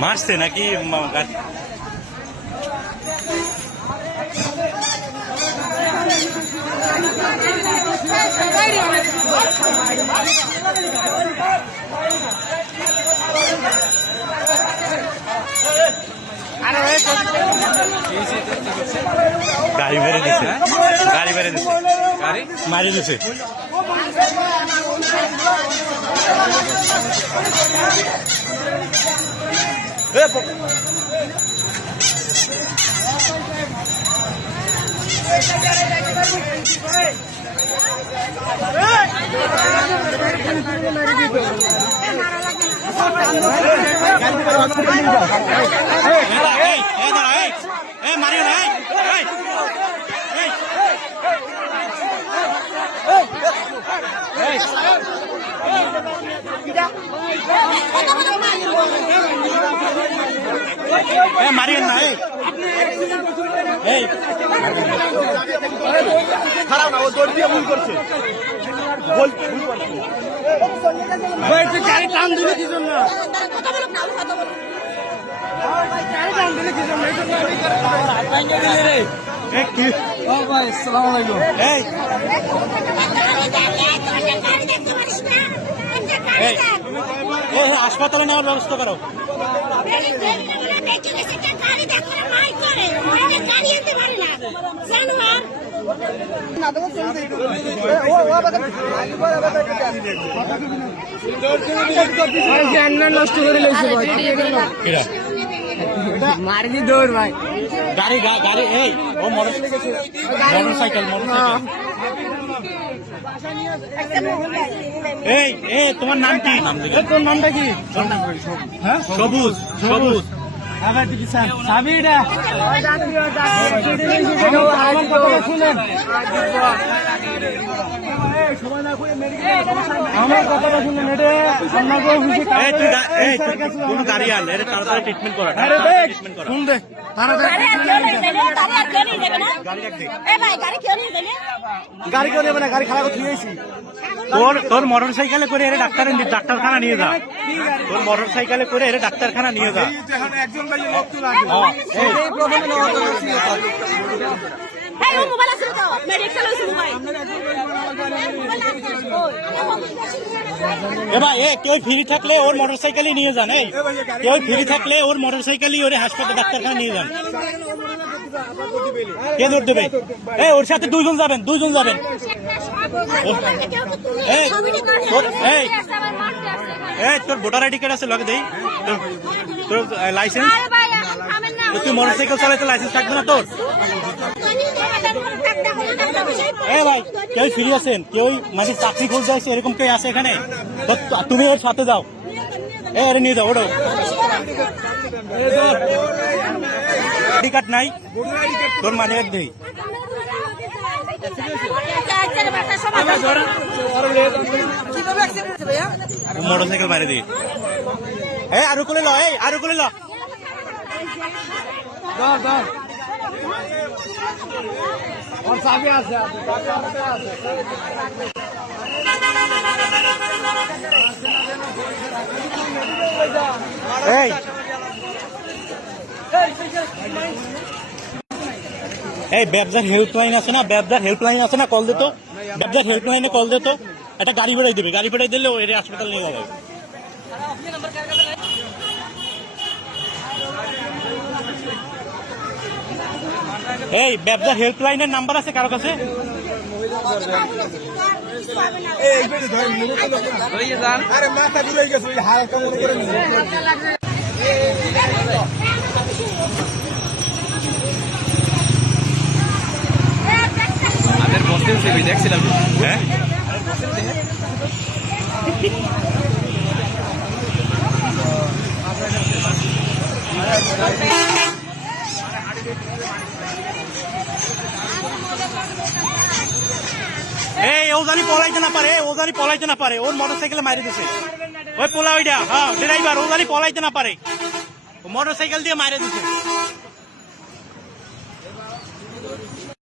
মারছে নাকি গাড়ি বেড়ে দিছে গাড়ি মারি দিছে মারিয়েন না খারাপ না, ও দৌড় দিয়ে ভুল করছে। গাড়ি টান দিলে কি জন্য? হাসপাতালে নেওয়ার ব্যবস্থা করো। নষ্ট করে মারি দৌড় ভাই গাড়ি গাড়ি এই ও মোটরসাইকেল এই এই তোমার নাম কি? তোর নামটা কি? সবুজ সবুজ আমার কথাটা শুনেন, কোন গাড়ি আনলে তাড়াতাড়ি ট্রিটমেন্ট করা শুনবে গাড়ি কেউ নেবে না, গাড়ি খারাপ করে তোর মোটর সাইকেলে করে এর ডাক্তারখানা নিয়ে যা। তোর মোটর সাইকেলে করে এর ডাক্তারখানা নিয়ে যা। কেউ ফ্রি থাকলে ওর মোটর সাইকেলই নিয়ে যান। কেউ ফ্রি থাকলে ওর মোটর সাইকেলই ওর হাসপাতাল ডাক্তারখানা নিয়ে যান। কে দৌড় দেবে? ওর সাথে দুইজন যাবেন। তোর ভোটার আইডি কার্ড আছে, লগে দেই। তোর লাইসেন্স, তুই মোটর সাইকেল চালাইতে লাইসেন্স থাকবে না তোর? ভাই কেউ ফ্রি আছেন? কেউ মানে চাকরি খুঁজতে আসছে এরকম কেউ আছে এখানে? তুমি ওর সাথে যাও, আরে নিয়ে যাও। ওটা আইডি কার্ড নাই তোর, মানে দেই মোটর সাইকেল মারি দিই। আরো করে ল, আরো করে ল। চাবি আছে এই ব্যবসার হেল্পলাইন আছে না, কল দিত। ব্যবসার হেল্পলাইনে কল দিত, একটা গাড়ি বেড়াই দিলে ওই হাসপাতাল নিয়ে যাবে। এই ব্যবসার হেল্পলাইনের নাম্বার আছে কারো কাছে? দেখছিলাম হ্যাঁ এই ও জানি পলাইতে না পারে, ও জানি পলাইতে না পারে, ওর মোটরসাইকেলে মারি দিছে ওই পোলা ওইটা, হ্যাঁ ড্রাইভার, ও জানি পলাইতে না পারে, মোটরসাইকেল দিয়ে মারি দিছে।